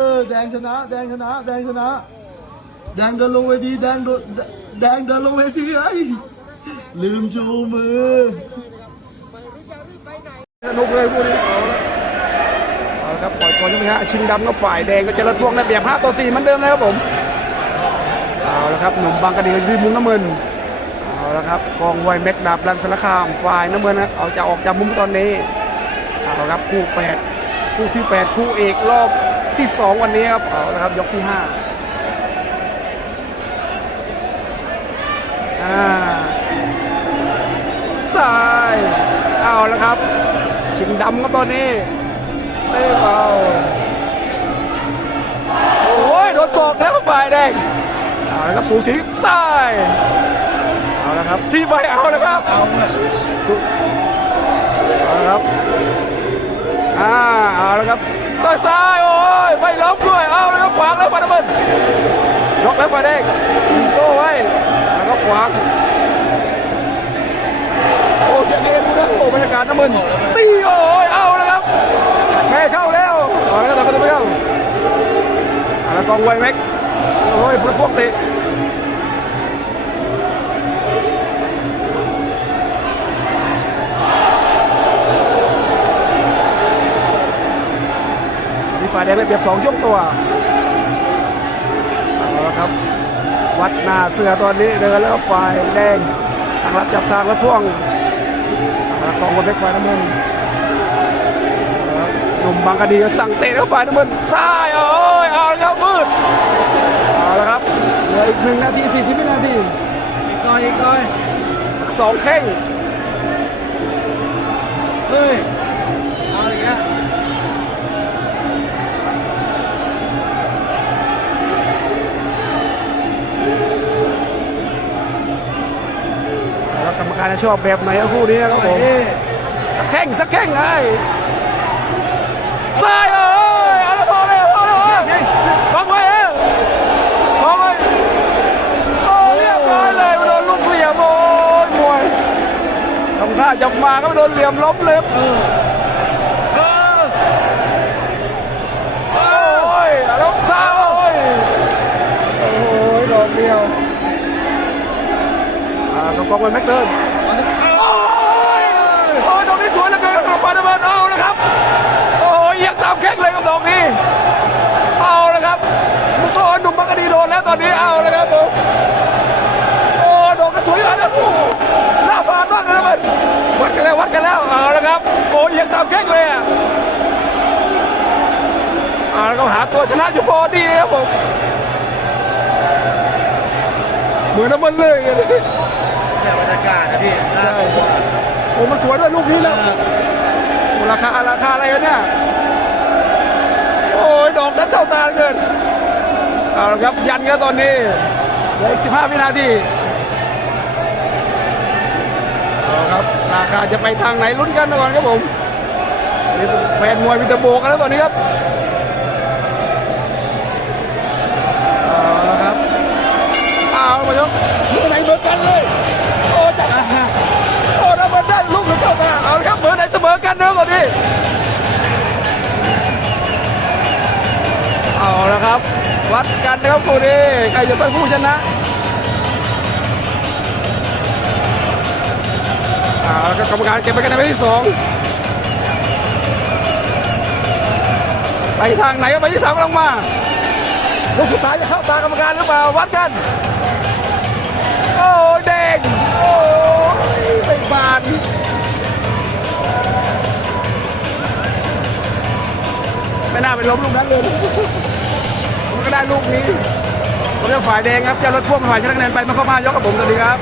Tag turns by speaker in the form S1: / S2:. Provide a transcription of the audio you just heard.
S1: เออแดงชนะ แดงชนะ แดงชนะ แดงเดินลงเวทีแดงโดนแดงเดินลงเวทีไอ้ยลืมชูมือ
S2: สนุกเลยคู่นี้เอาละครับปล่อยตัวยังไงฮะชิงดำก็ฝ่ายแดงก็จะระทวงในเบียบ5ต่อ4เหมือนเดิมเลยครับผมเอาละครับหนุ่มบางกะดีที่มุมน้ำเงินเอาละครับกองไวแม็กดาบรันสารคามฝ่ายน้ำเงินนะเอาจะออกจากมุมตอนนี้เอาละครับคู่แปดคู่ที่แปดคู่เอกรอบ ที่สองวันนี้ครับเอาละครับยกที่ห้าอ่าซ้ายเอาแล้วครับชิงดำครับตอนนี้เต้เอาโอ้ยโดนศอกแล้วฝ่ายแดงเอาแล้วครับสูสีซ้ายเอาแล้วครับที่ไปเอาแล้วครับ
S1: เอาเลย
S2: เอาแล้วครับอ่าเอาแล้วครับต่อยซ้ายโอ้ ยไม่ล้มด้วยเอาแล้วขวางแล้วฝ่ายน้ำเงินล็อกแล้วฝ่ายแดงโต้ไว้แล้วก็ขวางโอ้เสียงเองดูนะโอ้บรรยากาศน้ำมันตีโอ้ยเอาแล้วครับแม่เข้าแล้วเอาแล้วครับแต่ก็จะไม่เข้าแล้วกองไวแม็กโอ้ยพวกพวกเตะ ฝ่ายแดงได้เปรียบสองยกตัวเอาละครับ วัดหน้าเสือตอนนี้เดินแล้วฝ่ายแดงทางรับจับทางแล้วพ่วงเอาละกองคนเล็กฝ่ายน้ำเงินเอาละหนุ่มบางกะดีก็สั่งเตะแล้วฝ่ายน้ำเงินซ้ายโอ้ยเอาละครับมืดเอาละครับเหลืออีกหนึ่งนาทีสี่สิบวินาที
S1: อีกหน่อยอีกหน่อย
S2: สักสองแข้ง
S1: เฮ้ย ก
S2: รรมการจะชอบแบบไหนครับคู่นี้นะครับผม
S1: นี่
S2: สักแข้งสักแข้งไงซ้ายเอ้ยเอาละพอเลยพอเลยบังไว้เอ้ยพอไว้โอ้เรียบร้อยเลยโดนลูกเหลี่ยมโอ้ยมวยทำท่าจะมาก็โดนเหลี่ยมล้มเลยครับ
S1: เออเออ
S2: โอ้ยล้มซ้ายโอ้ยโอ้ยดอกเดียวอ่ากองกองเป็นแม็กเดิน รับฟาดเบิร์เอาละครับ โอ้ยยังตามแข้งเลยกับดอกนี้เอาละครับมุกโอนหนุ่มบังกะดีโดนแล้วตอนนี้เอาลยครับผมโอ้ดอกก็สวยอะนะโอ้หหน้าฟาดมากเลยนะมันวัดกันแล้ววัดกันแล้วเอาละครับโอ้ยยังตามแข้งเลยอะเอาละครับหาตัวชนะอยู่พอดีนะครับผมเหมือนน้ำมันเลยกันเนี่
S1: ยบรรยากาศนะพี่น่ากลัว
S2: โอ้มันสวยด้วยลูกนี้แล้ว ราคาราคาอะไรกันเนี่ยโอ้ยดอกนั้นเท่าตาเลือเกินเอาละครับยันกันตอนนี้เหลืออีก 15 วินาทีเอาครับราคาจะไปทางไหนลุ้นกันก่อนครับผมแฟนมวยมีแต่โบกกันแล้วตอนนี้ครับ ครับคู่นี้ใครจะเป็นผู้ชนะเอาละครับกรรมการเก็บไปกันในไปที่สองไปทางไหนก็ไปที่สามกำลังมาลูกสุดท้ายจะเข้าตากรรมการหรือเปล่าวัดกันโอ้ยแดงโอ้ยไม่บานไม่น่าเป็นล้มลูกนั้นเลย ก็ได้ลูกนี้ผมจะฝ่ายแดงครับจะรถพ่วงฝ่ายชนะคะแนนไปมาเข้ามายกกับผมสวัสดีครับ